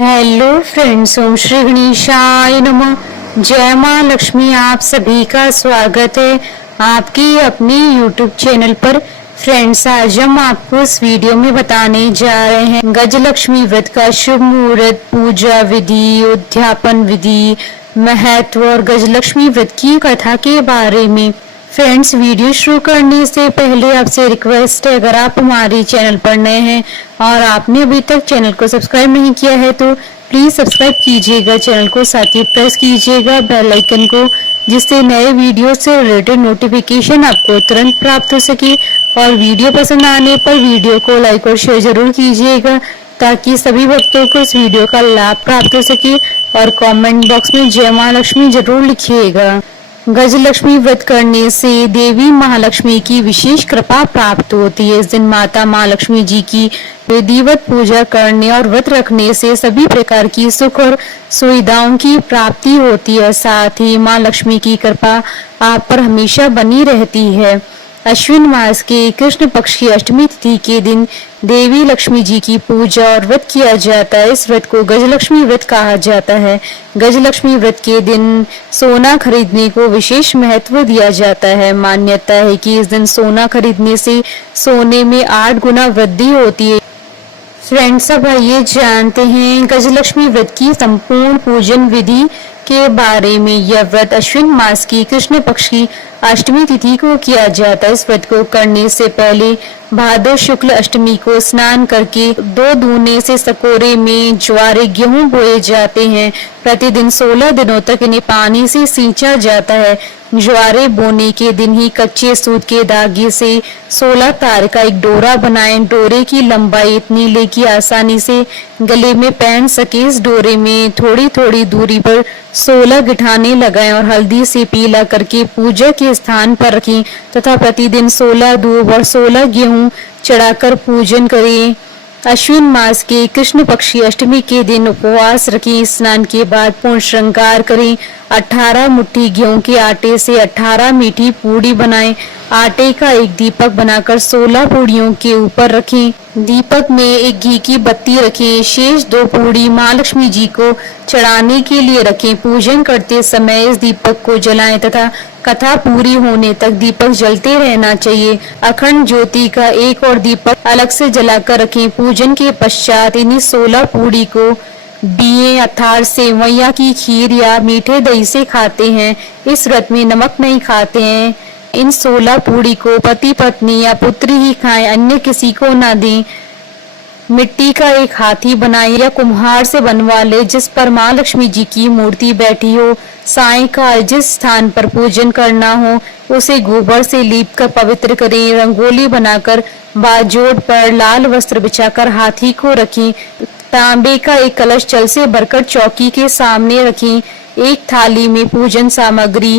Hello friends, ओम श्री गणेशाय नमः। जय माँ लक्ष्मी। आप सभी का स्वागत है आपकी अपने यूट्यूब चैनल पर। फ्रेंड्स, आज हम आपको इस वीडियो में बताने जा रहे हैं गजलक्ष्मी व्रत का शुभ मुहूर्त, पूजा विधि, उद्यापन विधि, महत्व और गजलक्ष्मी व्रत की कथा के बारे में। फ्रेंड्स, वीडियो शुरू करने से पहले आपसे रिक्वेस्ट है, अगर आप हमारे चैनल पर नए हैं और आपने अभी तक चैनल को सब्सक्राइब नहीं किया है तो प्लीज सब्सक्राइब कीजिएगा चैनल को, साथ ही प्रेस कीजिएगा बेल आइकन को, जिससे नए वीडियो से रिलेटेड नोटिफिकेशन आपको तुरंत प्राप्त हो सके। और वीडियो पसंद आने पर वीडियो को लाइक और शेयर जरूर कीजिएगा ताकि सभी भक्तों को इस वीडियो का लाभ प्राप्त हो सके। और कमेंट बॉक्स में जय माँ लक्ष्मी जरूर लिखिएगा। गजलक्ष्मी व्रत करने से देवी महालक्ष्मी की विशेष कृपा प्राप्त होती है। इस दिन माता महालक्ष्मी जी की विधिवत पूजा करने और व्रत रखने से सभी प्रकार की सुख और सुविधाओं की प्राप्ति होती है। साथ ही माँ लक्ष्मी की कृपा आप पर हमेशा बनी रहती है। अश्विन मास के कृष्ण पक्ष की अष्टमी तिथि के दिन देवी लक्ष्मी जी की पूजा और व्रत किया जाता है। इस व्रत को गजलक्ष्मी व्रत कहा जाता है। गजलक्ष्मी व्रत के दिन सोना खरीदने को विशेष महत्व दिया जाता है। मान्यता है कि इस दिन सोना खरीदने से सोने में 8 गुना वृद्धि होती है। फ्रेंड्स, अब आइए जानते हैं गजलक्ष्मी व्रत की संपूर्ण पूजन विधि के बारे में। यह व्रत अश्विन मास की कृष्ण पक्ष की अष्टमी तिथि को किया जाता है। इस व्रत को करने से पहले भादो शुक्ल अष्टमी को स्नान करके 2 दूने से सकोरे में ज्वारे गेहूं बोए जाते हैं। प्रतिदिन 16 दिनों तक इन्हें पानी से सींचा जाता है। ज्वारे बोने के दिन ही कच्चे सूत के धागे से 16 तार का एक डोरा बनाएं। डोरे की लंबाई इतनी ले कि आसानी से गले में पहन सके। इस डोरे में थोड़ी थोड़ी दूरी पर 16 गिठाने लगाएं और हल्दी से पीला करके पूजा के स्थान पर रखें तथा प्रतिदिन 16 दूब और 16 गेहूं चढ़ाकर पूजन करें। अश्विन मास के कृष्ण पक्ष की अष्टमी के दिन उपवास रखें। स्नान के बाद पूर्ण श्रृंगार करें। 18 मुट्ठी गेहूं के आटे से 18 मीठी पूड़ी बनाएं। आटे का एक दीपक बनाकर 16 पूड़ियों के ऊपर रखें। दीपक में एक घी की बत्ती रखें। शेष 2 पूड़ी माँ लक्ष्मी जी को चढ़ाने के लिए रखें। पूजन करते समय इस दीपक को जलाएं तथा कथा पूरी होने तक दीपक जलते रहना चाहिए। अखंड ज्योति का एक और दीपक अलग से जलाकर रखें। पूजन के पश्चात इन्हीं 16 पूड़ी को दिए अर्थात सेवैया की खीर या मीठे दही से खाते हैं। इस व्रत में नमक नहीं खाते हैं। इन 16 पूड़ी को पति पत्नी या पुत्री ही खाएं, अन्य किसी को ना दें। मिट्टी का एक हाथी बनाए या कुम्हार से बनवा ले जिस पर माँ लक्ष्मी जी की मूर्ति बैठी हो। सायंकाल जिस स्थान पर पूजन करना हो उसे गोबर से लीप कर पवित्र करें। रंगोली बनाकर बाजोड़ पर लाल वस्त्र बिछाकर हाथी को रखें। तांबे का एक कलश जल से भरकर चौकी के सामने रखें। एक थाली में पूजन सामग्री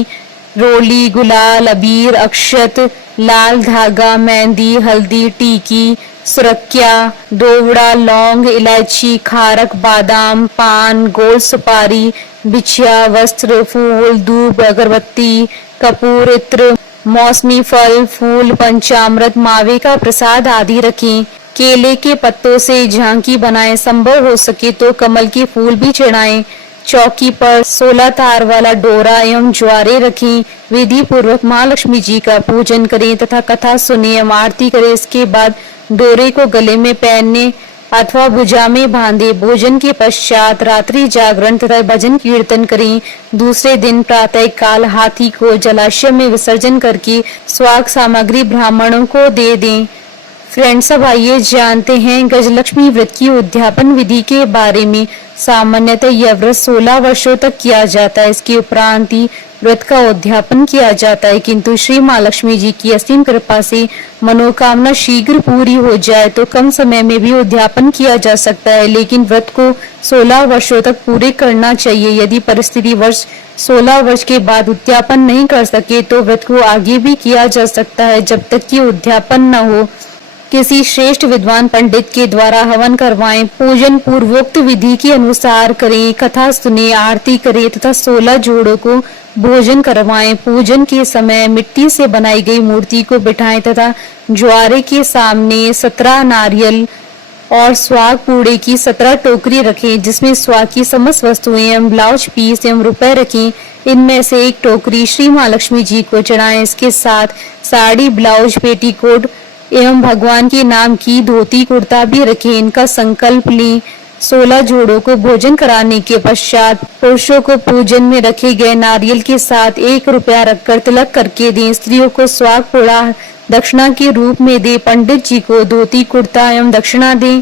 रोली, गुलाल, अबीर, अक्षत, लाल धागा, मेहंदी, हल्दी, टीकी, सुरक्या, दोवड़ा, लौंग, इलायची, खारक, बादाम, पान, गोल सुपारी, बिछिया, वस्त्र, फूल, धूप, अगरबत्ती, कपूर, इत्र, मौसमी फल, फूल, पंचामृत, मावे का प्रसाद आदि रखें। केले के पत्तों से झांकी बनाएं। संभव हो सके तो कमल के फूल भी चढ़ाएं। चौकी पर 16 तार वाला डोरा एवं ज्वारे रखें। विधि पूर्वक माँ लक्ष्मी जी का पूजन करें तथा कथा सुने एवं आरती करें। इसके बाद डोरे को गले में पहनने अथवा भुजा में बांधे। भोजन के पश्चात रात्रि जागरण तथा भजन कीर्तन करें। दूसरे दिन प्रातः काल हाथी को जलाशय में विसर्जन करके स्वाग सामग्री ब्राह्मणों को दे दें। फ्रेंड्स, अब आइए जानते हैं गजलक्ष्मी व्रत की उद्यापन विधि के बारे में। सामान्यतः यह व्रत 16 वर्षों तक किया जाता है। इसके उपरांत ही व्रत का उद्यापन किया जाता है, किंतु श्री माँ लक्ष्मी जी की असीम कृपा से मनोकामना शीघ्र पूरी हो जाए तो कम समय में भी उद्यापन किया जा सकता है, लेकिन व्रत को 16 वर्षों तक पूरे करना चाहिए। यदि परिस्थिति वर्ष 16 वर्ष के बाद उद्यापन नहीं कर सके तो व्रत को आगे भी किया जा सकता है जब तक कि उद्यापन न हो। किसी श्रेष्ठ विद्वान पंडित के द्वारा हवन करवाएं। पूजन पूर्वोक्त विधि के अनुसार करें। कथा सुने, आरती करें तथा 16 जोड़ों को भोजन करवाएं। पूजन के समय मिट्टी से बनाई गई मूर्ति को बिठाएं तथा ज्वारे के सामने 17 नारियल और स्वाग पूड़े की 17 टोकरी रखें, जिसमें स्वाग की समस्त वस्तुएं एवं ब्लाउज पीस एवं रुपए रखें। इनमें से एक टोकरी श्री महालक्ष्मी जी को चढ़ाएं। इसके साथ साड़ी, ब्लाउज, पेटीकोट एवं भगवान के नाम की धोती कुर्ता भी रखें। इनका संकल्प लें। 16 जोड़ों को भोजन कराने के पश्चात पुरुषों को पूजन में रखे गए नारियल के साथ 1 रुपया रखकर तिलक करके दें। स्त्रियों को स्वाग पूड़ा दक्षिणा के रूप में दे। पंडित जी को धोती कुर्ता एवं दक्षिणा दें।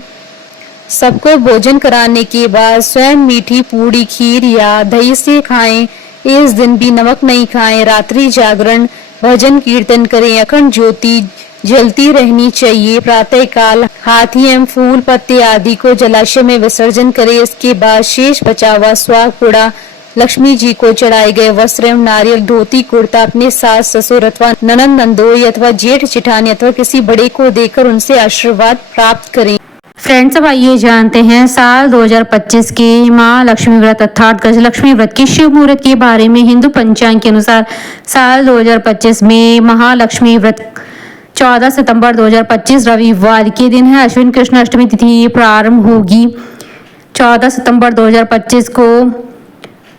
सबको भोजन कराने के बाद स्वयं मीठी पूड़ी, खीर या दही से खाएं। इस दिन भी नमक नहीं खाएं। रात्रि जागरण, भजन कीर्तन करें। अखंड ज्योति जलती रहनी चाहिए। प्रातः काल हाथी एवं फूल पत्ते आदि को जलाशय में विसर्जन करें। इसके बाद शेष बचा हुआ स्वाग पूड़ा लक्ष्मी जी को चढ़ाए गए वस्त्र एवं नारियल, धोती कुर्ता अपने सास ससुर अथवा ननंद नंदोई अथवा जेठ जेठानी अथवा किसी बड़े को देकर उनसे आशीर्वाद प्राप्त करें। फ्रेंड्स, अब आइए जानते हैं साल 2025 के माँ लक्ष्मी व्रत अर्थात गजलक्ष्मी व्रत के शुभ मुहूर्त के बारे में। हिंदू पंचांग के अनुसार साल 2025 में महालक्ष्मी व्रत 14 सितंबर 2025 रविवार के दिन है। अश्विन कृष्ण अष्टमी तिथि प्रारंभ होगी 14 सितंबर 2025 को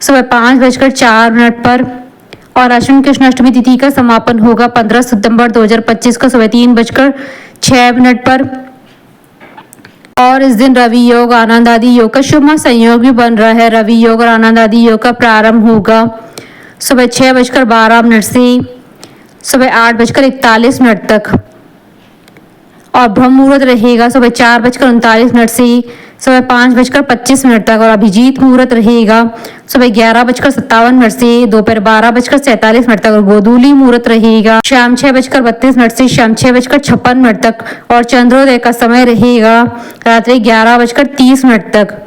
सुबह 5:04 पर और अश्विन कृष्ण अष्टमी तिथि का समापन होगा 15 सितंबर 2025 को सुबह 3:06 पर। और इस दिन रवि योग, आनंद आदि योग का शुभ संयोग भी बन रहा है। रवि योग और आनंद आदि योग का प्रारंभ होगा सुबह 6:12 से सुबह 8:41 तक और ब्रह्म मुहूर्त रहेगा सुबह 4:39 से सुबह 5:25 तक और अभिजीत मुहूर्त रहेगा सुबह 11:57 से दोपहर 12:47 तक और गोधूली मुहूर्त रहेगा शाम 6:32 से शाम 6:56 तक और चंद्रोदय का समय रहेगा रात्रि 11:30 तक।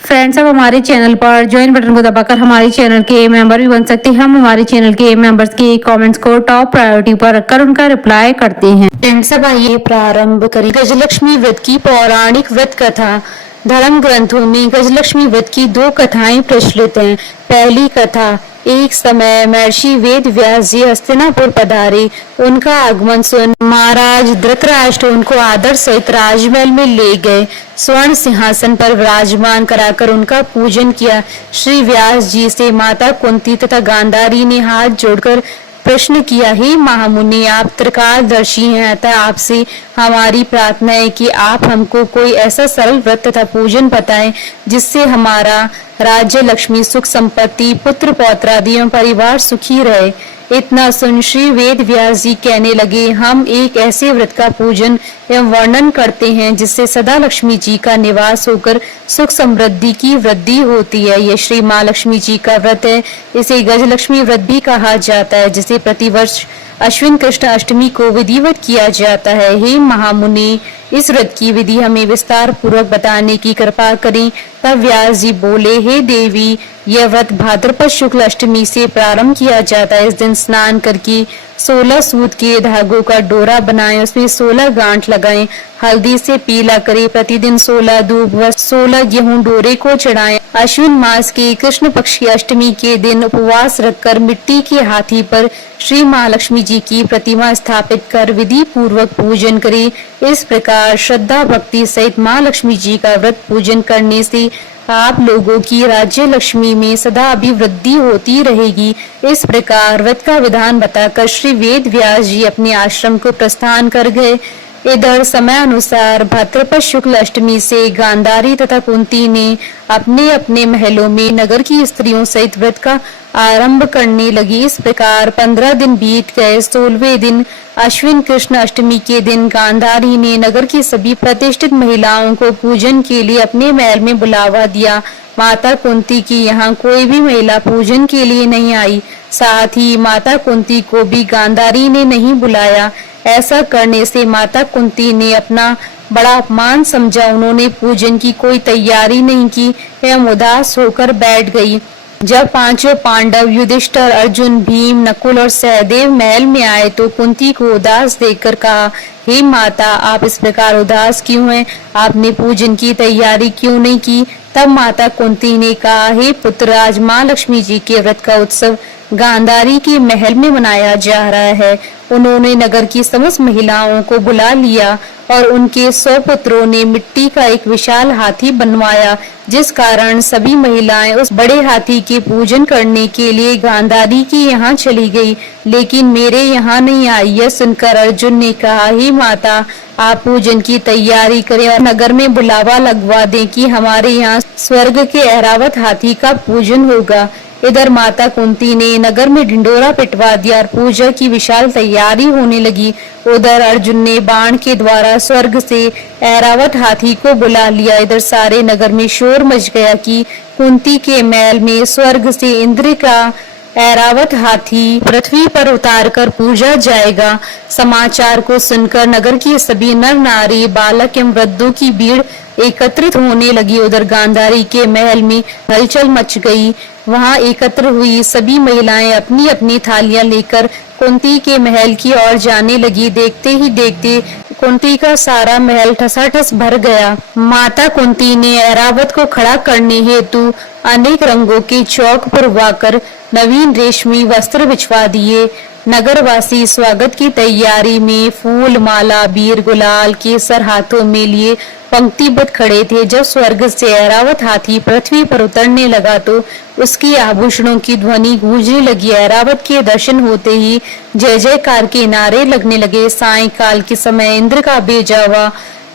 फ्रेंड्स, अब हमारे चैनल पर ज्वाइन बटन को दबाकर हमारे चैनल के मेंबर भी बन सकते हैं। हम हमारे चैनल के मेंबर्स के कमेंट्स को टॉप प्रायोरिटी पर रखकर उनका रिप्लाई करते हैं। फ्रेंड्स, अब आइए प्रारंभ करें गजलक्ष्मी व्रत की पौराणिक व्रत कथा। धर्म ग्रंथों में गजलक्ष्मी व्रत की 2 कथाएं प्रचलित हैं। पहली कथा, एक समय महर्षि वेद व्यास जी हस्तिनापुर पधारे। उनका आगमन सुन महाराज धृतराष्ट्र उनको आदर सहित राजमहल में ले गए। स्वर्ण सिंहासन पर विराजमान कराकर उनका पूजन किया। श्री व्यास जी से माता कुंती तथा गांधारी ने हाथ जोड़कर प्रश्न किया, हे महामुनि, आप त्रिकालदर्शी हैं, अतः आपसे हमारी प्रार्थना है कि आप हमको कोई ऐसा सरल व्रत तथा पूजन बताएं जिससे हमारा राज्य, लक्ष्मी, सुख संपत्ति, पुत्र पौत्रादि एवं परिवार सुखी रहे। इतना सुन श्री वेद व्यास जी कहने लगे, हम एक ऐसे व्रत का पूजन एवं वर्णन करते हैं जिससे सदा लक्ष्मी जी का निवास होकर सुख समृद्धि की वृद्धि होती है। यह श्री माँ लक्ष्मी जी का व्रत है। इसे गजलक्ष्मी व्रत भी कहा जाता है, जिसे प्रतिवर्ष अश्विन कृष्ण अष्टमी को विधिवत किया जाता है। हे महामुनि, इस व्रत की विधि हमें विस्तार पूर्वक बताने की कृपा करें। तब व्यास जी बोले, हे देवी, यह व्रत भाद्रपद शुक्ल अष्टमी से प्रारंभ किया जाता है। इस दिन स्नान करके 16 सूत के धागों का डोरा बनाएं, उसमें 16 गांठ लगाएं, हल्दी से पीला करें। प्रतिदिन 16 दूब व 16 गेहूं डोरे को चढ़ाएं। अश्विन मास के कृष्ण पक्ष की अष्टमी के दिन उपवास रखकर मिट्टी के हाथी पर श्री महालक्ष्मी जी की प्रतिमा स्थापित कर विधि पूर्वक पूजन करें। इस प्रकार श्रद्धा भक्ति सहित माँ लक्ष्मी जी का व्रत पूजन करने से आप लोगों की राज्य लक्ष्मी में सदा अभिवृद्धि होती रहेगी। इस प्रकार व्रत का विधान बताकर श्री वेद व्यास जी अपने आश्रम को प्रस्थान कर गए। इधर समय अनुसार भाद्रपद शुक्ल अष्टमी से गांधारी तथा कुंती ने अपने अपने महलों में नगर की स्त्रियों सहित व्रत का आरंभ करने लगी। इस प्रकार 15 दिन बीत गए। 16वें दिन अश्विन कृष्ण अष्टमी के दिन गांधारी ने नगर की सभी प्रतिष्ठित महिलाओं को पूजन के लिए अपने महल में बुलावा दिया। माता कुंती की यहाँ कोई भी महिला पूजन के लिए नहीं आई। साथ ही माता कुंती को भी गांधारी ने नहीं बुलाया। ऐसा करने से माता कुंती ने अपना बड़ा अपमान समझा। उन्होंने पूजन की कोई तैयारी नहीं की एवं उदास होकर बैठ गई। जब 5 पांडव युधिष्ठिर, अर्जुन, भीम, नकुल और सहदेव महल में आए तो कुंती को उदास देखकर कहा, हे माता, आप इस प्रकार उदास क्यों हैं? आपने पूजन की तैयारी क्यों नहीं की? तब माता कुंती ने कहा, हे पुत्र, आज माँ लक्ष्मी जी के व्रत का उत्सव गांधारी के महल में मनाया जा रहा है। उन्होंने नगर की समस्त महिलाओं को बुला लिया और उनके 100 पुत्रों ने मिट्टी का एक विशाल हाथी बनवाया, जिस कारण सभी महिलाएं उस बड़े हाथी के पूजन करने के लिए गांधारी के यहाँ चली गई, लेकिन मेरे यहाँ नहीं आई। यह सुनकर अर्जुन ने कहा, हे माता, आप पूजन की तैयारी करें और नगर में बुलावा लगवा दें कि हमारे यहाँ स्वर्ग के ऐरावत हाथी का पूजन होगा। इधर माता कुंती ने नगर में ढिंडोरा पिटवा दिया और पूजा की विशाल तैयारी होने लगी। उधर अर्जुन ने बाण के द्वारा स्वर्ग से ऐरावत हाथी को बुला लिया। इधर सारे नगर में शोर मच गया कि कुंती के महल में स्वर्ग से इंद्र का ऐरावत हाथी पृथ्वी पर उतारकर पूजा जाएगा। समाचार को सुनकर नगर के सभी नर नारी, बालक एवं वृद्धों की भीड़ एकत्रित होने लगी। उधर गांधारी के महल में हलचल मच गई। वहां एकत्र हुई सभी महिलाएं अपनी अपनी थालियां लेकर कुंती के महल की ओर जाने लगी। देखते ही देखते कुंती का सारा महल ठसाठस भर गया। माता कुंती ने ऐरावत को खड़ा करने हेतु अनेक रंगों के चौक पुरवाकर नवीन रेशमी वस्त्र बिछवा दिए। नगरवासी स्वागत की तैयारी में फूल, माला, बीर, गुलाल, केसर हाथों में लिए पंक्तिबद्ध खड़े थे। जब स्वर्ग से ऐरावत हाथी पृथ्वी पर उतरने लगा तो उसके आभूषणों की ध्वनि गूंजने लगी। ऐरावत के दर्शन होते ही जय जयकार के नारे लगने लगे। सायंकाल के समय इंद्र का भेजा हुआ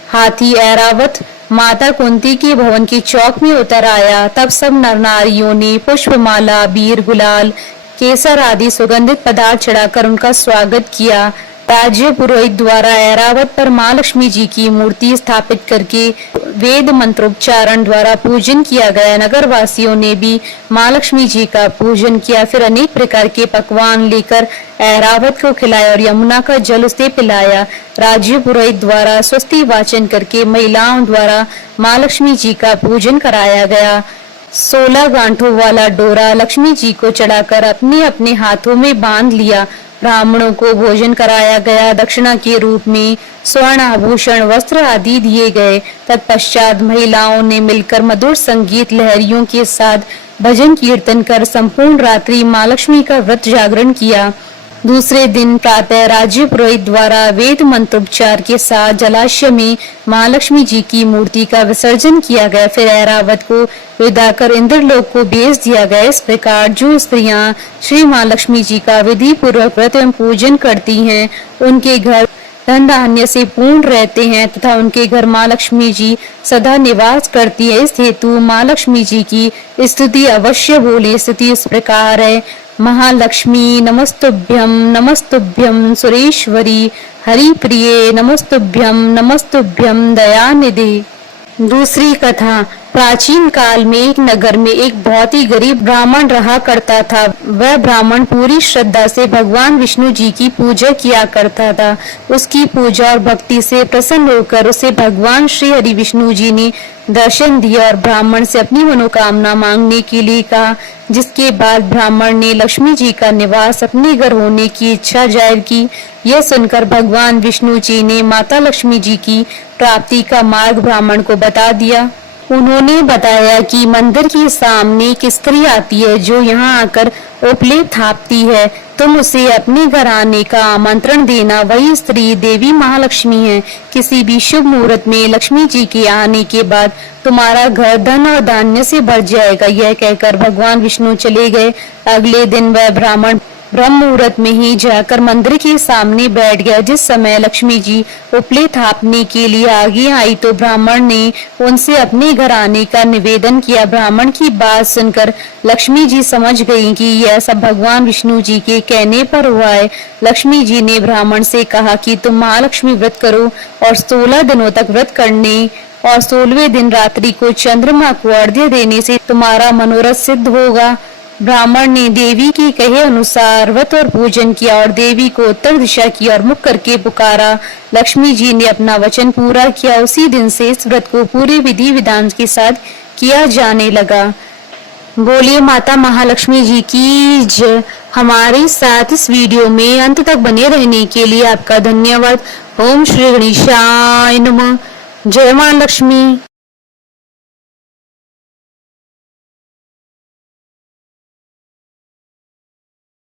हाथी ऐरावत माता कुंती के भवन के चौक में उतर आया। तब सब नर नारियों ने पुष्पमाला, बीर, गुलाल, केसर आदि सुगंधित पदार्थ चढ़ाकर उनका स्वागत किया। राज्य पुरोहित द्वारा ऐरावत पर माँ लक्ष्मी जी की मूर्ति स्थापित करके वेद मंत्रोच्चारण द्वारा पूजन किया गया। नगर वासियों ने भी माँ लक्ष्मी जी का पूजन किया। फिर अनेक प्रकार के पकवान लेकर ऐरावत को खिलाया और यमुना का जल उसे पिलाया। राज्य पुरोहित द्वारा स्वस्ति वाचन करके महिलाओं द्वारा माँ लक्ष्मी जी का पूजन कराया गया। 16 गांठों वाला डोरा लक्ष्मी जी को चढ़ाकर अपने अपने हाथों में बांध लिया। ब्राह्मणों को भोजन कराया गया। दक्षिणा के रूप में स्वर्ण आभूषण, वस्त्र आदि दिए गए। तत्पश्चात महिलाओं ने मिलकर मधुर संगीत लहरियों के साथ भजन कीर्तन कर संपूर्ण रात्रि माँ लक्ष्मी का व्रत जागरण किया। दूसरे दिन प्रातः राज्य पुरोहित द्वारा वेद मंत्रोच्चार के साथ जलाशय में माँ लक्ष्मी जी की मूर्ति का विसर्जन किया गया। फिर ऐरावत को विदा कर इंद्रलोक को भेज दिया गया। इस प्रकार जो स्त्रियां श्री माँ लक्ष्मी जी का विधि पूर्वक व्रत एवं पूजन करती हैं, उनके घर धन धान्य से पूर्ण रहते हैं तथा उनके घर माँ लक्ष्मी जी सदा निवास करती है। इस हेतु माँ लक्ष्मी जी की स्तुति अवश्य बोले। स्तुति इस प्रकार है, महालक्ष्मी नमस्तुभ्यं नमस्तुभ्यं सुरेश्वरी हरिप्रिये नमस्तुभ्यं नमस्तुभ्यं दयानिधि। दूसरी कथा। प्राचीन काल में एक नगर में एक बहुत ही गरीब ब्राह्मण रहा करता था। वह ब्राह्मण पूरी श्रद्धा से भगवान विष्णु जी की पूजा किया करता था। उसकी पूजा और भक्ति से प्रसन्न होकर उसे भगवान श्री हरि विष्णु जी ने दर्शन दिया और ब्राह्मण से अपनी मनोकामना मांगने के लिए कहा, जिसके बाद ब्राह्मण ने लक्ष्मी जी का निवास अपने घर होने की इच्छा जाहिर की। यह सुनकर भगवान विष्णु जी ने माता लक्ष्मी जी की प्राप्ति का मार्ग ब्राह्मण को बता दिया। उन्होंने बताया कि मंदिर के सामने एक स्त्री आती है जो यहाँ आकर उपले थापती है। तुम उसे अपने घर आने का आमंत्रण देना। वही स्त्री देवी महालक्ष्मी है। किसी भी शुभ मुहूर्त में लक्ष्मी जी के आने के बाद तुम्हारा घर धन और धान्य से भर जाएगा। यह कहकर भगवान विष्णु चले गए। अगले दिन वह ब्राह्मण ब्रह्म मुहूर्त में ही जाकर मंदिर के सामने बैठ गया। जिस समय लक्ष्मी जी उपले थापने के लिए आगे आई तो ब्राह्मण ने उनसे अपने घर आने का निवेदन किया। ब्राह्मण की बात सुनकर लक्ष्मी जी समझ गई कि यह सब भगवान विष्णु जी के कहने पर हुआ है। लक्ष्मी जी ने ब्राह्मण से कहा कि तुम महालक्ष्मी व्रत करो और 16 दिनों तक व्रत करने और 16वें दिन रात्रि को चंद्रमा को अर्घ्य देने से तुम्हारा मनोरथ सिद्ध होगा। ब्राह्मण ने देवी के कहे अनुसार व्रत और पूजन किया और देवी को उत्तर दिशा की ओर मुख करके पुकारा। लक्ष्मी जी ने अपना वचन पूरा किया। उसी दिन से इस व्रत को पूरे विधि विधान के साथ किया जाने लगा। बोलिए माता महालक्ष्मी जी की जय। हमारे साथ इस वीडियो में अंत तक बने रहने के लिए आपका धन्यवाद। ओम श्री गणेशाय नमः। जय मां लक्ष्मी।